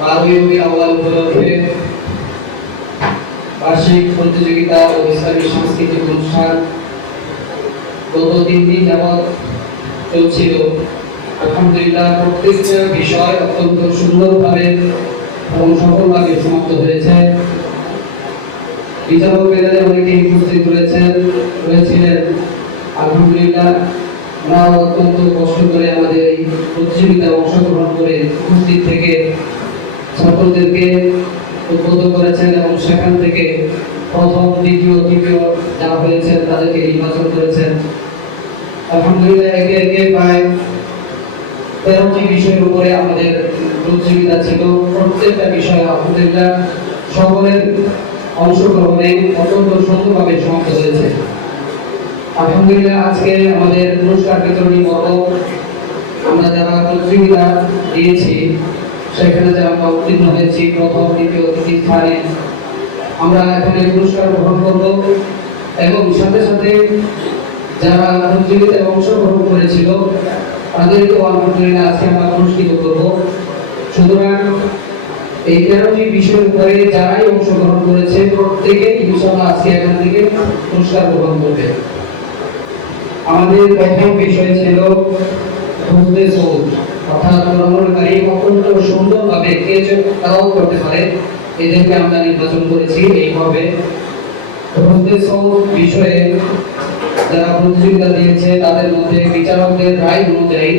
বারোই আওয়াল উপলক্ষে বার্ষিক প্রতিযোগিতা ও ইসলামী সাংস্কৃতিক অনুষ্ঠান গত তিন দিন চলছিল। আলহামদুলিল্লাহ, প্রত্যেকটা বিষয় অত্যন্ত সুন্দরভাবে এবং সফলভাবে সমাপ্ত হয়েছে। বিচারক প্যানেলে অনেকেই উপস্থিত রয়েছেন, রয়েছিলেন। আলহামদুলিল্লাহ ওনারা অত্যন্ত কষ্ট করে আমাদের এই প্রতিযোগিতায় অংশগ্রহণ করে উপস্থিত থেকে ছাত্রদেরকে উদ্বুদ্ধ করেছেন এবং সেখান থেকে প্রথম, দ্বিতীয়, তৃতীয় যারা হয়েছেন তাদেরকে নির্বাচন করেছেন। আলহামদুলিল্লাহ, একে একে প্রায় তেরোটি বিষয়ের উপরে আমাদের প্রতিযোগিতা ছিল। প্রত্যেকটা বিষয় আলহামদুলিল্লাহ, সকলের অংশগ্রহণে অত্যন্ত সুন্দরভাবে সমাপ্ত হয়েছে। আলহামদুলিল্লাহ, আজকে আমাদের পুরস্কার বিতরণী পর্ব আমরা যারা প্রতিযোগিতা দিয়েছি, সেখানে যারা আমরা উত্তীর্ণ হয়েছি, প্রথম, দ্বিতীয় তৃতীয় স্থানে, আমরা এখানে পুরস্কার গ্রহণ করব এবং সাথে সাথে যারা প্রতিযোগিতায় অংশগ্রহণ করেছিল, তাদেরকেও আলহামদুলিল্লাহ আজকে আমরা পুরস্কৃত করব। সুতরাং এই তেরোটি বিষয়ের উপরে যারাই অংশগ্রহণ করেছে প্রত্যেকে ইনশাআল্লাহ আজকে এখান থেকে পুরস্কার গ্রহণ করবে। আমাদের প্রথম বিষয় ছিল হুসনে সৌদ অর্থাৎ ভ্রমণকারী অত্যন্ত সুন্দরভাবে কে তাও করতে পারে, এদেরকে আমরা নির্বাচন করেছি এইভাবে হুসনে সৌদ বিষয়ে যারা প্রতিযোগিতা দিয়েছে, তাদের মধ্যে বিচারকদের রায় অনুযায়ী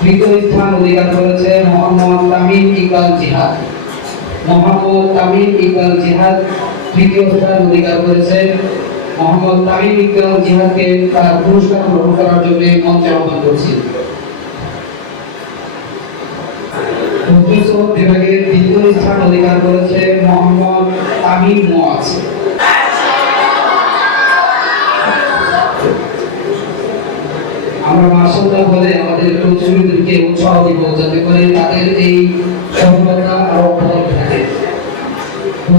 তৃতীয় স্থান অধিকার করেছে মোহাম্মদ তামিম ইকবাল জিহাদ। মোহাম্মদ তামিম ইকবাল জিহাদ তৃতীয় স্থান অধিকার মোহাম্মদ তামিম ইকবাল জিহাদকে তার পুরস্কার গ্রহণ করার জন্য আহ্বান করছি। দ্বিতীয় স্থান অধিকার করেছে মোহাম্মদ তামিম মোয়াজ। আমরা মাসাল্লাহ বলে আমাদের প্রতিযোগীদেরকে উৎসাহ দিব যাতে করে তাদের এই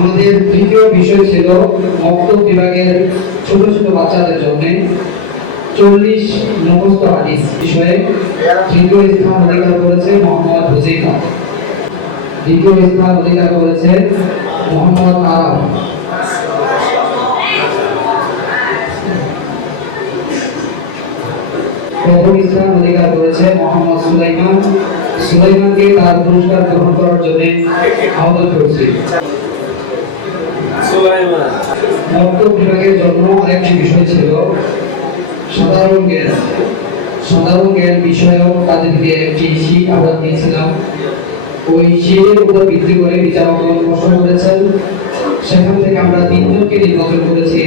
আমাদের তৃতীয় বিষয় ছিল মক্তব বিভাগের ছোট ছোট বাচ্চাদের জন্য চল্লিশ মুখস্থ হাদিস বিষয়ে তৃতীয় স্থান অধিকার করেছে মোহাম্মদ হুসেফা দ্বিতীয় স্থান অধিকার করেছে মোহাম্মদ আরাম প্রথম স্থান অধিকার করেছে মোহাম্মদ সুলাইমান। সুলাইমানকে তার পুরস্কার গ্রহণ করার জন্য আহ্বান করছি। মক্তব বিভাগের জন্য আরেকটি বিষয় ছিল। সাধারণ জ্ঞান সাধারণ জ্ঞান বিষয়ক তাদেরকে একটি শীট আমরা দিয়েছিলাম, ওই শীটের উপর ভিত্তি করে বিচারকগণ প্রশ্ন করেছেন। সেখান থেকে আমরা তিনজনকে নির্বাচন করেছি।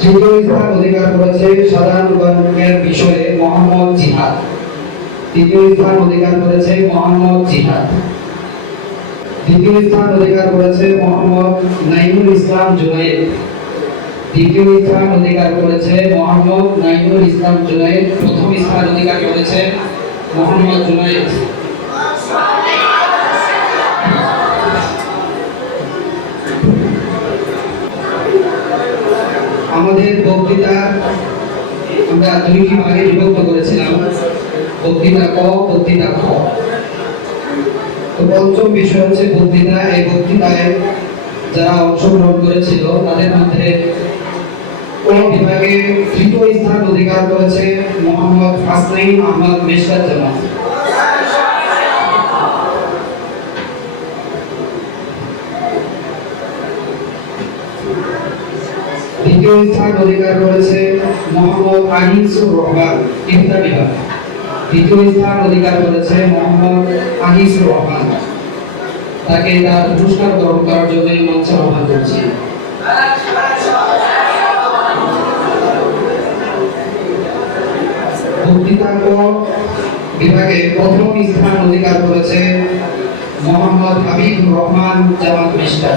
তৃতীয় অধিকার করেছে, সাধারণ বিষয়ে মোহাম্মদ জিহাদ। তৃতীয় স্থান অধিকার করেছে মোহাম্মদ জিহাদ। দ্বিতীয় স্থান অধিকার করেছে মোহাম্মদ নাইমুল ইসলাম জুনায়েদ। দ্বিতীয় স্থান অধিকার করেছে মোহাম্মদ নাইমুল ইসলাম জুনায়েদ। প্রথম স্থান অধিকার করেছে মোহাম্মদ জুনায়েদ। আমাদের বক্তৃতা আমরা দুইটি ভাগে বিভক্ত করেছিলাম। বক্তৃতা ক, বক্তৃতা খ। পঞ্চম বিষয় হচ্ছে এই যারা অংশগ্রহণ করেছিল, তাদের মধ্যে কোন বিভাগে তৃতীয় স্থান অধিকার করেছে মোহাম্মদ হাসনাইন আহমদ দ্বিতীয় স্থান অধিকার করেছে মোহাম্মদ রহমান ইফতা বিভাগ। দ্বিতীয় স্থান অধিকার করেছে মোহাম্মদ আনিসুর রহমান। তাকে তার পুরস্কার গ্রহণ করার জন্য মঞ্চে আহ্বান করছি। বিভাগে প্রথম স্থান অধিকার করেছে মোহাম্মদ হাবিব রহমান জামাত মিস্টার।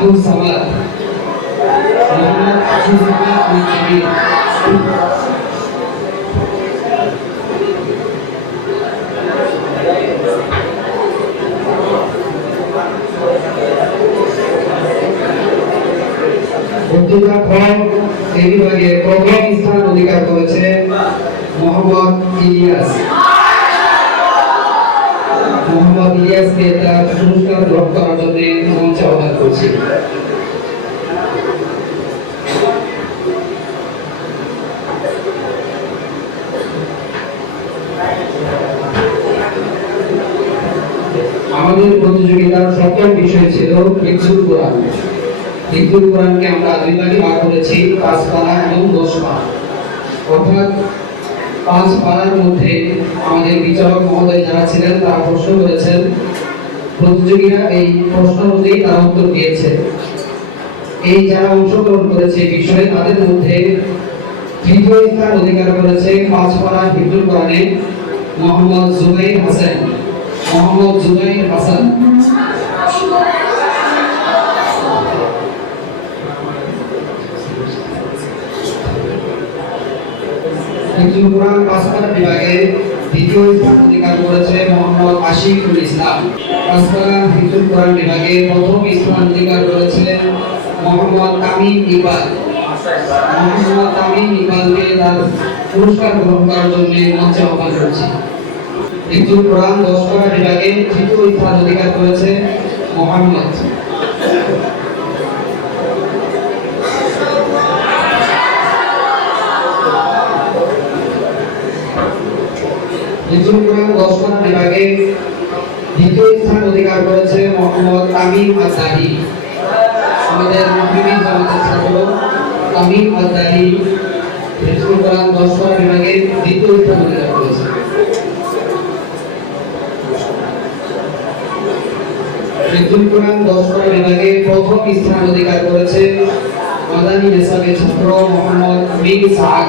আব্দুল সামাদ। মোহাম্মদ আব্দুল সামাদ মিস্ত্রি বক্তৃতা ক্রম এই বিভাগে প্রথম স্থান অধিকার করেছে মোহাম্মদ ইলিয়াস। মোহাম্মদ ইলিয়াসকে তার পুরস্কার গ্রহণ করার মঞ্চে করছি আমাদের প্রতিযোগিতার সপ্তম বিষয় ছিল হিজুল কোরআন। হিজুল কোরআনকে আমরা দুই ভাগে ভাগ করেছি পাঁচ পারা এবং দশ অর্থাৎ পাঁচ পাড়ার মধ্যে আমাদের বিচারক মহোদয় যারা ছিলেন, তারা প্রশ্ন করেছেন প্রতিযোগীরা এই প্রশ্ন অনুযায়ী তারা উত্তর দিয়েছে। এই যারা অংশগ্রহণ করেছে বিষয়ে তাদের মধ্যে তৃতীয় স্থান অধিকার করেছে পাঁচ পাড়া হিন্দুল কোরআনে মোহাম্মদ জুবাইর হাসান। মোহাম্মদ জুবাইর হাসান। হিন্দুল কোরআন পাঁচ পাড়া বিভাগে স্থান অধিকার করেছে মোহাম্মদ পুরস্কার গ্রহণ করার জন্য মঞ্চে আহ্বান করছি কোরআন দশ বিভাগে তৃতীয় স্থান অধিকার করেছে মোহাম্মদ। হিন্দুল কোরআন পাড়া বিভাগে দ্বিতীয় স্থান অধিকার করেছে মোহাম্মদ তামিম আজাহি। আমাদের মুসলিম জামাতের ছাত্র তামিম আজাহি হিন্দুল কোরআন পাড়া বিভাগে দ্বিতীয় স্থান অধিকার করেছে। হিন্দুল কোরআন পাড়া বিভাগে প্রথম স্থান অধিকার করেছে মাদানী নেসাবের ছাত্র মোহাম্মদ মির সাহাক।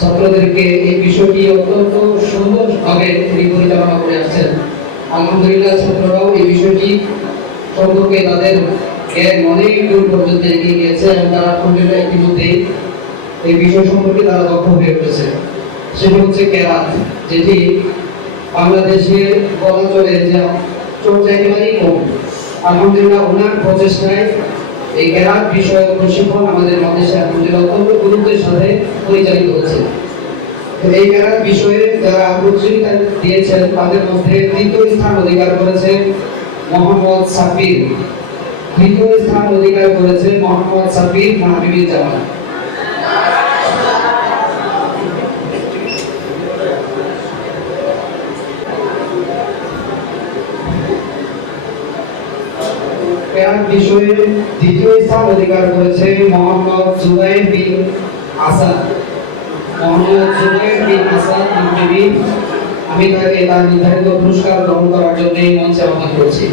ছাত্রদেরকে এই বিষয়টি অত্যন্ত সুন্দরভাবে তিনি পরিচালনা করে আসছেন। আলহামদুলিল্লাহ, ছাত্ররাও এই বিষয়টি সম্পর্কে তাদের জ্ঞান অনেক দূর পর্যন্ত এগিয়ে গিয়েছে এবং তারা আলহামদুলিল্লাহ ইতিমধ্যেই এই বিষয় সম্পর্কে তারা দক্ষ হয়ে উঠেছে। সেটি হচ্ছে কেরাত, যেটি বাংলাদেশে বলা চলে যে চর্চা একেবারেই কম। আলহামদুলিল্লাহ, ওনার প্রচেষ্টায় এই কেরাত বিষয়ক প্রশিক্ষণ আমাদের মাদ্রাসা আলহামদুলিল্লাহ অত্যন্ত গুরুত্বের সাথে পরিচালিত হচ্ছে। এই কেরাত বিষয়ে যারা প্রতিযোগিতা দিয়েছেন, তাদের মধ্যে তৃতীয় স্থান অধিকার করেছে মোহাম্মদ সাফির তৃতীয় স্থান অধিকার করেছে মোহাম্মদ সাফির মাহবিবির জামান বিষয়ে দ্বিতীয় স্থান অধিকার করেছে মোহাম্মদ জুবাইর বিন আসাদ। মোহাম্মদ জুবাইর বিন আসাদ মুজিবি আমি তাকে তার নির্ধারিত পুরস্কার গ্রহণ করার জন্য এই মঞ্চে আহ্বান করছি।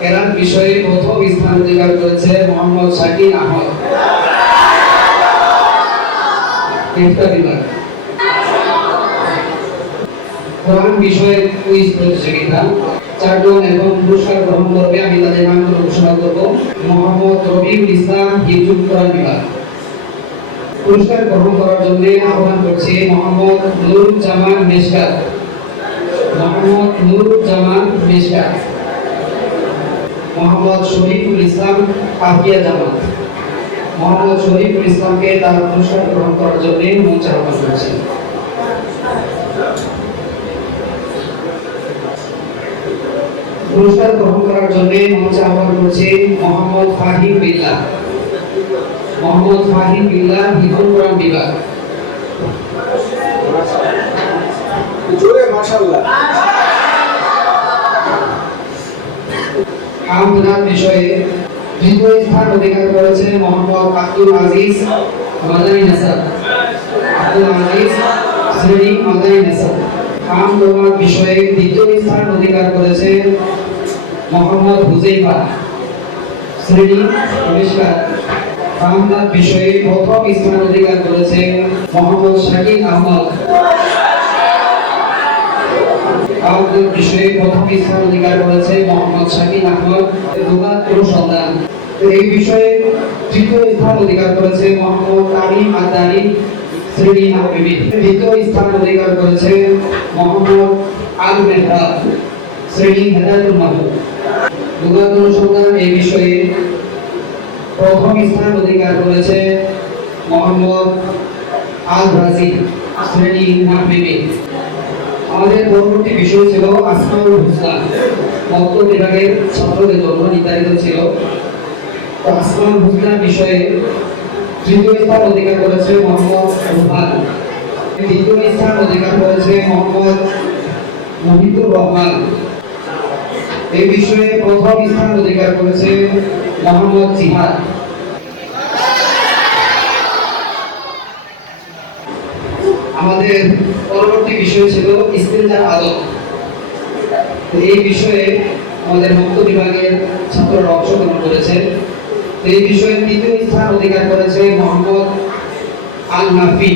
কেরাত বিষয়ে প্রথম স্থান অধিকার করেছে মোহাম্মদ শাকিল আহমদ। ইফতা বিভাগ। কোরআন বিষয়ে কুইজ প্রতিযোগিতা চারজন এখন পুরস্কার গ্রহণ করবে, আমি তাদের নামগুলো ঘোষণা করব। মোহাম্মদ রবিউল ইসলাম হিজুল কোরআন বিভাগ। পুরস্কার গ্রহণ করার জন্য আহ্বান করছি মোহাম্মদ নুরুজ্জামান মেশকাত মোহাম্মদ নুরুজ্জামান মেশকাত মোহাম্মদ শরীফুল ইসলাম কাফিয়া জামাত। মোহাম্মদ শরীফুল ইসলামকে তার পুরস্কার গ্রহণ করার জন্য মঞ্চে আহ্বান করছি। পুরস্কার গ্রহণ করার জন্য মঞ্চে আহ্বান করছি মোহাম্মদ ফাহিম বিল্লাহ মোহাম্মদ ফাহিম বিল্লাহ হিফুল কোরআন বিভাগ। জোরে মাশাআল্লাহ। আমদান বিষয়ে দ্বিতীয় স্থান অধিকার করেছে মোহাম্মদ আব্দুল আজিজ মাদানী আব্দুল আজিজ শ্রেণি মাদানী বিষয়ে দ্বিতীয় স্থান অধিকার করেছে মোহাম্মদ হুজাইফা। শ্রেণি নমস্কার আমদান বিষয়ে প্রথম স্থান অধিকার করেছে মোহাম্মদ শাকিল আহমদ। আমাদের বিষয়ে প্রথম স্থান অধিকার করেছে মোহাম্মদ শাকিল আহমদ। দুবাদ অনুসন্ধান এই বিষয়ে তৃতীয় স্থান অধিকার করেছে মোহাম্মদ শ্রেণি মাহবিবি দ্বিতীয় স্থান অধিকার করেছে মোহাম্মদ আল শ্রেণি হেদায়তুল মাহমুদ দুবাদ অনুসন্ধান এই বিষয়ে প্রথম স্থান অধিকার করেছে মোহাম্মদ আল রাজি শ্রেণি মাহবিবি আমাদের পরবর্তী বিষয় ছিল আসমাউল হুসনা। মক্ত বিভাগের ছাত্রদের জন্য নির্ধারিত ছিল। তো আসমাউল হুসনা বিষয়ে তৃতীয় স্থান অধিকার করেছে মোহাম্মদ রুহান। দ্বিতীয় স্থান অধিকার করেছে মোহাম্মদ মহিদুর রহমান। এই বিষয়ে প্রথম স্থান অধিকার করেছে মোহাম্মদ জিহাদ। আমাদের পরবর্তী বিষয় ছিল ইস্তেঞ্জার আদব। তো এই বিষয়ে আমাদের মুক্ত বিভাগের ছাত্ররা অংশগ্রহণ করেছে। এই বিষয়ে তৃতীয় স্থান অধিকার করেছে মোহাম্মদ আল নাফি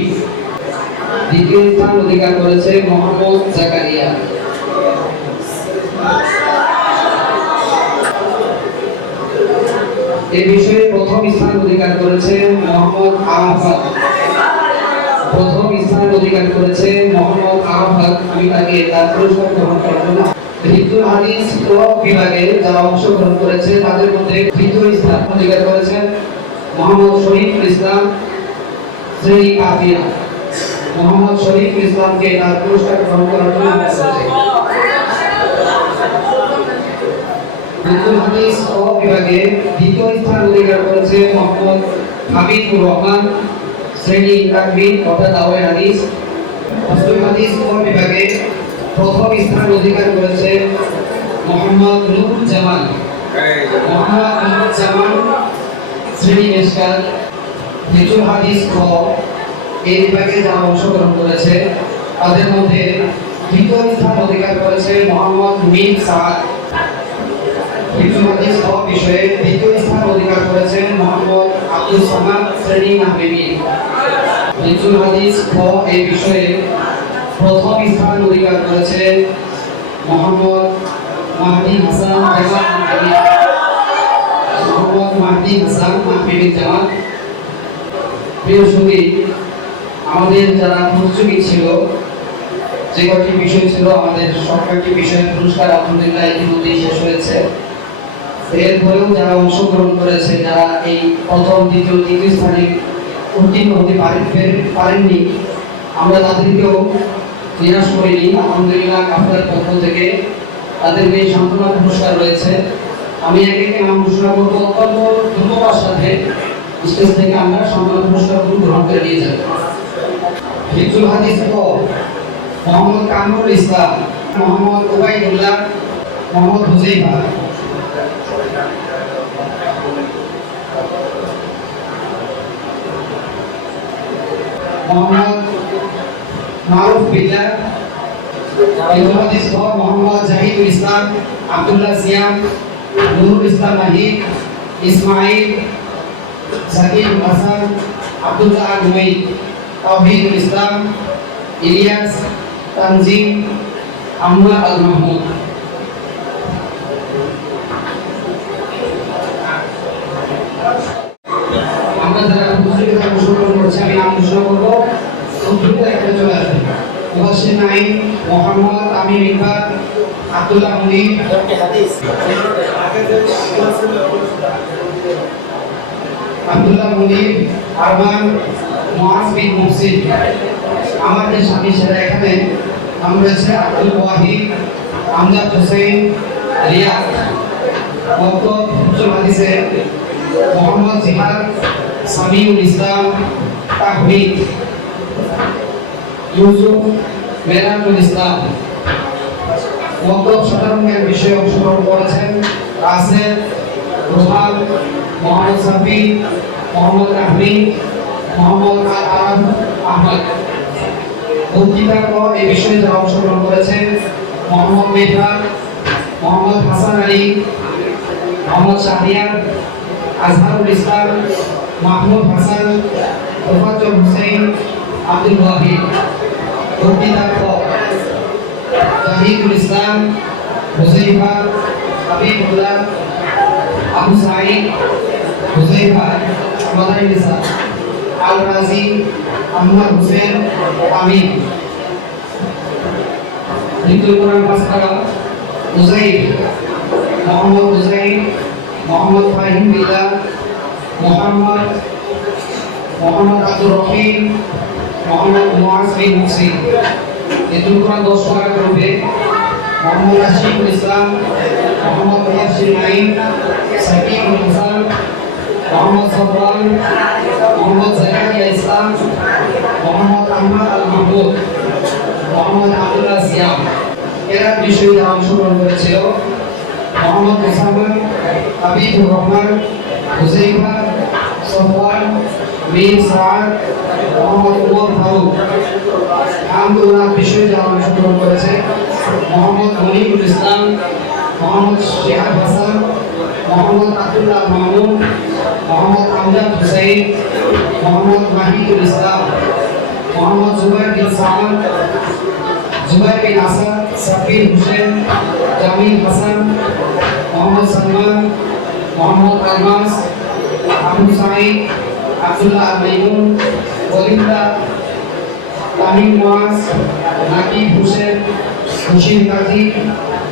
দ্বিতীয় স্থান অধিকার করেছে মোহাম্মদ জাকারিয়া এই বিষয়ে প্রথম অধিকার করেছে মোহাম্মদ আরাফাত। প্রথম স্থান অধিকার করেছে মোহাম্মদ আরাফাত। আমি তাকে তার পুরস্কার গ্রহণ করার জন্য হিন্দু হাদিস বিভাগে যারা অংশগ্রহণ করেছে, তাদের মধ্যে তৃতীয় স্থান অধিকার করেছেন মোহাম্মদ শরীফুল ইসলাম শ্রেণি কাফিয়া। মোহাম্মদ শরীফুল ইসলামকে তার পুরস্কার গ্রহণ করার জন্য হিন্দু হাদিস ও বিভাগে দ্বিতীয় স্থান অধিকার করেছে মোহাম্মদ হাবিবুর রহমান, শ্রেণি তাকবীর অর্থাৎ আওয়াই হাদিস। মুসলিম হাদিস ও বিভাগে প্রথম স্থান অধিকার করেছে মোহাম্মদ নুরুল জামান মোহাম্মদ নুরুল জামান শ্রেণি মেশকাত হিজুল হাদিস খ এই বিভাগে যারা অংশগ্রহণ করেছে, তাদের মধ্যে দ্বিতীয় স্থান অধিকার করেছে মোহাম্মদ মির সাদ। হিজুল হাদিস খ বিষয়ে দ্বিতীয় স্থান অধিকার করেছেন মোহাম্মদ আব্দুল শ্রেণি মাহবিবি হিজুল স্থান অধিকার করেছেন মোহাম্মদ হাসান মোহাম্মদ মাহদি হাসান সঙ্গী আমাদের যারা প্রতিযোগী ছিল, যে কটি বিষয় ছিল, আমাদের সব কয়েকটি বিষয়ের পুরস্কার আলহামদুলিল্লাহ ইতিমধ্যেই শেষ হয়েছে। এরপরেও যারা অংশগ্রহণ করেছে, যারা এই প্রথম, দ্বিতীয়, তৃতীয় স্থানে উত্তীর্ণ হতে পারেন পারেননি, আমরা তাদেরকেও নিরাশ করিনি। আলহামদুলিল্লাহ, কাফলার পক্ষ থেকে তাদেরকে সান্ত্বনা পুরস্কার রয়েছে। আমি একে একে নাম ঘোষণা করব। অত্যন্ত দ্রুততার সাথে স্টেজ থেকে আমরা সান্ত্বনা পুরস্কার গ্রহণ করে নিয়ে যাব। হিজুল হাদিস মোহাম্মদ কামরুল ইসলাম, মোহাম্মদ ওবাইদুল্লাহ মোহাম্মদ হুজাইফা। মোহাম্মদ মারুফ বিল্লাহ ইবনুল হাদিস খ মোহাম্মদ জাহিদুল ইসলাম আব্দুল্লাহ সিয়াম নুরুল ইসলাম মাহিদ ইসমাইল সাকিব হাসান আব্দুল্লাহ আল হুমাইদ তাওহীদুল ইসলাম ইলিয়াস তানজিম আম্মা আল মাহমুদ আমরা যারা প্রতিযোগিতা অংশগ্রহণ করছি আমি নাম ঘোষণা করব দ্রুত একটা চলে আসবে মুহাসিন নাইম মোহাম্মদ আমির ইকবাল আব্দুল্লাহ মুনির আব্দুল্লাহ মুনির আরমান মুআজ বিন মুহসিন আমাদের স্বামী সেরা এখানে। নাম রয়েছে আব্দুল ওয়াহিদ আমজাদ হোসেন রিয়াদ। হাদিসে মোহাম্মদ জিহাদ, সামিউল ইসলাম, তাহমিদ। ইউসুফ মেরাজুল ইসলাম। সাধারণ জ্ঞান বিষয়ে অংশগ্রহণ করেছেন রাসেল রোহান মোহাম্মদ সাফি মোহাম্মদ আহমিদ মোহাম্মদ আলম আহমদ। বক্তৃতা ও এই বিষয়ে যারা অংশগ্রহণ করেছেন, মোহাম্মদ মেহরাব, মোহাম্মদ হাসান আলী, মোহাম্মদ শাহরিয়ার, আজহারুল ইসলাম, মাহমুদ হাসান তোফাজ্জল হুসেন আব্দুল ওয়াহিদ। বক্তৃতা ও জাহিদুল ইসলাম হুসাইফা হাবিবুল্লাহ আবু সাঈদ হুসাইফা মাদারিসা আল রাজি আহমদ হোসেন আমিন দ্বিতীয় কোরআন পাস করা উজাইর মোহাম্মদ উজাইর মোহাম্মদ ফাহিম বিল্লাহ মোহাম্মদ মোহাম্মদ আব্দুর রহিম মোহাম্মদ মুআজ বিন দ্বিতীয় কোরআন দশ টাকা গ্রুপে মোহাম্মদ আশিকুল ইসলাম মোহাম্মদ ইয়াসির নাইম সাকিবুল হাসান মোহাম্মদ সফওয়ান মোহাম্মদ জাকারিয়া ইসলাম মোহাম্মদ আহমদ আল মাহমুদ মোহাম্মদ আব্দুল্লাহ সিয়াম এরা বিষয়ে অংশগ্রহণ করেছিল। মোহাম্মদ ওসামা হাবিবুর রহমান হুসাইফা সফওয়ান মীর সাদ মোহাম্মদ উমর ফারুক। বিষয়ে যারা অংশগ্রহণ করেছে। মোহাম্মদ মনিরুল ইসলাম, মোহাম্মদ শিহাব হাসান, মোহাম্মদ আব্দুল্লাহ মামুন, মোহাম্মদ আমজাদ হুসাইন, মোহাম্মদ মাহিদুল ইসলাম, মোহাম্মদ জুবাইর বিন সামান জুবাইর বিন আসাদ সাকিব হোসেন, জামিল হাসান, মোহাম্মদ সালমান, মোহাম্মদ আলমাস, আবু সাঈদ আব্দুল্লাহ মাইমুন ওলিন্দা তামিম নওয়াজ নাকিব হোসেন হুসেন কাজী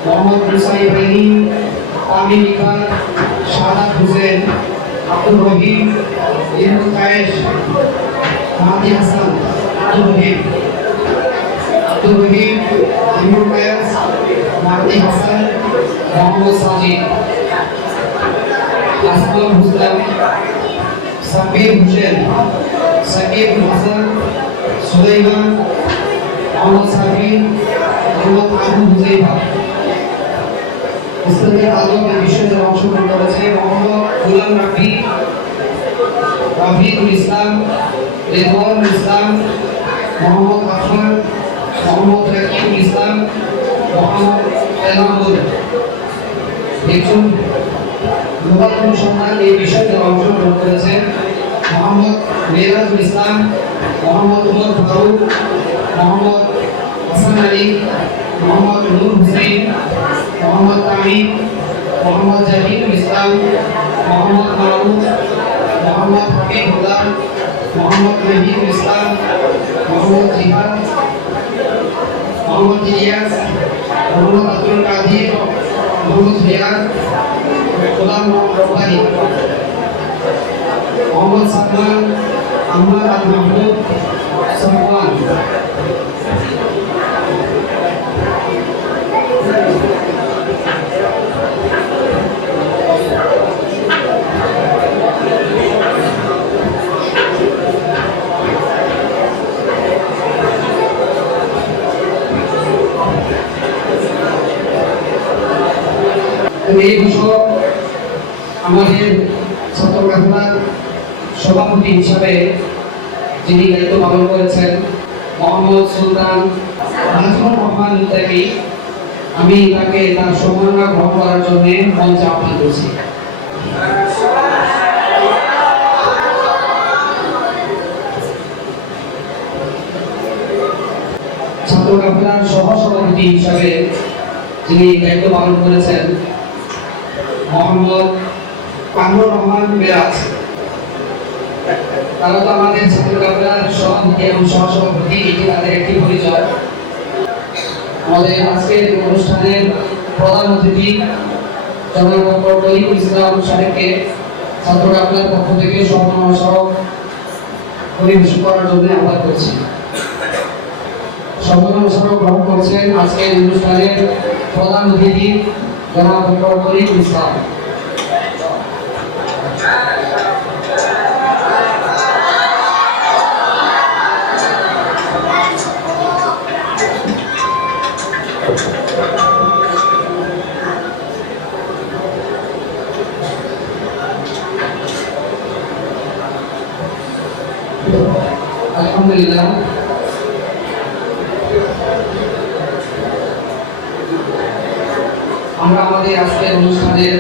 মোহাম্মদ মুসাই ইব্রাহিম তামিম ইকবাল, সাদাত হোসেন, আব্দুর রহিম ইবনুল কায়েস মাহাদি হাসান, আব্দুর রহিম। আব্দুর রহিম ইবনুল কায়েস মাহাদি হাসান, মোহাম্মদ সাজিদ। আসমাল হুসলাম সাকিব হোসেন, সাকিব হাসান, সুলাইমান, মোহাম্মদ সাফি, মোহাম্মদ আবু হুজাইফা। ইসলামের আলোকে বিষয়ে অংশগ্রহণ করেছে মোহাম্মদ গুলাম রাফি, রাফিকুল ইসলাম, রেদওয়ানুল ইসলাম, মোহাম্মদ আফার মোহাম্মদ রাকিবুল ইসলাম, মোহাম্মদ এনামুল। দেখুন গ্লোবাল অনুসন্ধান এই বিষয়ে অংশগ্রহণ করেছেন মোহাম্মদ মেরাজুল ইসলাম, মোহাম্মদ উমর ফারুক, মোহাম্মদ হাসান আলী, মোহাম্মদ নূর হুসেন মোহাম্মদ তামিম, মোহাম্মদ জাহিদুল ইসলাম, মোহাম্মদ মাহমুদ, মোহাম্মদ হাবিবুল্লাহ মোহাম্মদ মেহিদুল ইসলাম, মোহাম্মদ জিহাদ, মোহাম্মদ ইলিয়াস, মোহাম্মদ আব্দুল কাদির, মোহাম্মদ রিয়াদ গোলাম রব্বানি মোহাম্মদ সালমান আহমদ আল মাহমুদ সফওয়ান এই বছর আমাদের ছাত্রকাঠার সভাপতি হিসাবে যিনি দায়িত্ব পালন করেছেন মোহাম্মদ সুলতান নাজমুল রহমান মুতাকি আমি তাকে তার সম্মাননা গ্রহণ করার জন্য মঞ্চে আহ্বান করছি সহ হিসাবে যিনি দায়িত্ব পালন করেছেন, মোহাম্মদ কামরুর রহমান তারা তো আমাদের ছাত্র এটি তাদের একটি পরিচয়। আমাদের আজকের অনুষ্ঠানের প্রধান অতিথি জনাব তরিকুল ইসলাম সাহেবকে ছাত্র কাফেলার পক্ষ থেকে সম্মান স্মারক পরিবেশন করার জন্য আহ্বান করছি। সম্মান স্মারক গ্রহণ করছেন আজকের অনুষ্ঠানের প্রধান অতিথি জনাব ডক্টর ইসলাম। আলহামদুলিল্লাহ। আমরা আমাদের আজকের অনুষ্ঠানের